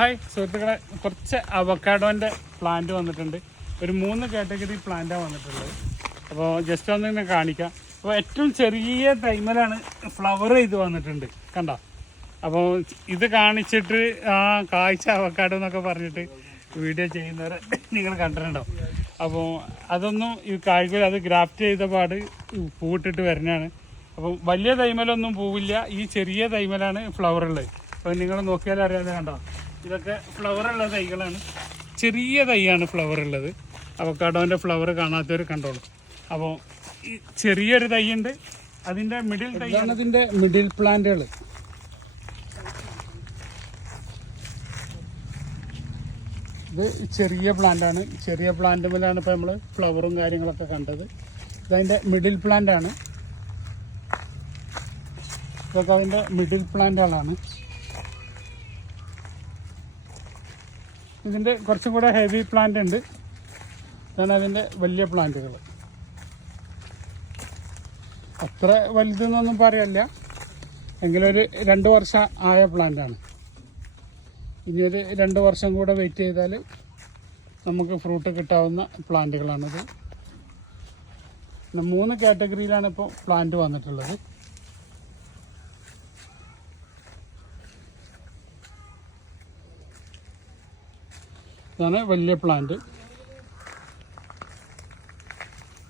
Hi സുഹൃത്തുക്കളെ, കുറച്ച് അവക്കാഡോൻ്റെ plant വന്നിട്ടുണ്ട്. ഒരു 3 കാറ്റഗറി പ്ലാന്റാണ് വന്നിട്ടുള്ളത്. അപ്പോൾ ജസ്റ്റ് ഒന്ന് ഇങ്ങനെ കാണിക്കാം. അപ്പോൾ ഏറ്റവും ചെറിയ ടൈമിലാണ് ഫ്ലവർ ഇത് വന്നിട്ടുണ്ട്, കണ്ടോ? അപ്പോൾ ഇത് കാണിച്ചിട്ട് കായ്ച്ച അവക്കാഡോ എന്നൊക്കെ പറഞ്ഞിട്ട് വീഡിയോ ചെയ്യുന്നവരെ നിങ്ങൾ കണ്ടിട്ടുണ്ടാവും. അപ്പോൾ അതൊന്നും ഈ കായ്ക്കില്ല, അത് ഗ്രാഫ്റ്റ് ചെയ്ത പാട് പൂവിട്ടിട്ട് വരുന്നതാണ്. അപ്പം വലിയ തൈമലൊന്നും പൂവില്ല, ഈ ചെറിയ തൈമലാണ് ഫ്ലവർ ഉള്ളത്. അപ്പോൾ നിങ്ങൾ നോക്കിയാൽ അറിയാതെ, കണ്ടോ? ഇതൊക്കെ ഫ്ലവറുള്ള തൈകളാണ്, ചെറിയ തൈയാണ് ഫ്ലവർ ഉള്ളത്. അവക്കാഡോൻ്റെ ഫ്ലവർ കാണാത്തവർ കണ്ടോളൂ. അപ്പോൾ ഈ ചെറിയൊരു തൈയുണ്ട്, അതിൻ്റെ മിഡിൽ തൈയാണ് ഇതിൻ്റെ മിഡിൽ പ്ലാന്റുകൾ. ഇത് ചെറിയ പ്ലാന്റാണ്, ചെറിയ പ്ലാന്റുമിലാണ് ഇപ്പോൾ നമ്മൾ ഫ്ലവറും കാര്യങ്ങളൊക്കെ കണ്ടത്. ഇതതിൻ്റെ മിഡിൽ പ്ലാന്റാണ്. ഇതൊക്കെ അതിൻ്റെ മിഡിൽ പ്ലാന്റുകളാണ്. ഇതിൻ്റെ കുറച്ചും കൂടെ ഹെവി പ്ലാന്റ് ഉണ്ട്, ഇതാണ് അതിൻ്റെ വലിയ പ്ലാന്റുകൾ. അത്ര വലുതെന്നൊന്നും പറയല്ല, എങ്കിലൊരു 2 വർഷം ആയ പ്ലാന്റാണ്. ഇനിയൊരു 2 വർഷം കൂടെ വെയിറ്റ് ചെയ്താൽ നമുക്ക് ഫ്രൂട്ട് കിട്ടാവുന്ന പ്ലാന്റുകളാണിത്. പിന്നെ 3 കാറ്റഗറിയിലാണ് ഇപ്പോൾ പ്ലാന്റ് വന്നിട്ടുള്ളത്. ഇതാണ് വലിയ പ്ലാന്റ്,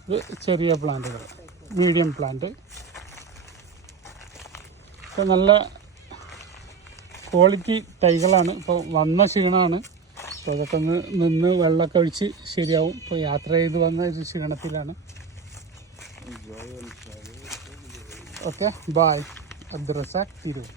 ഇത് ചെറിയ പ്ലാന്റുകൾ, മീഡിയം പ്ലാന്റ്. ഇപ്പോൾ നല്ല ക്വാളിറ്റി തൈകളാണ്. ഇപ്പോൾ വന്ന ക്ഷീണമാണ്, അപ്പോൾ അതൊക്കെ ഒന്ന് നിന്ന് വെള്ളമൊക്കെ ഒഴിച്ച് ശരിയാവും. ഇപ്പോൾ യാത്ര ചെയ്ത് വന്ന ഒരു ക്ഷീണത്തിലാണ്. Okay, bye. അബ്ദുൾ റസാഖ് തിരൂർ.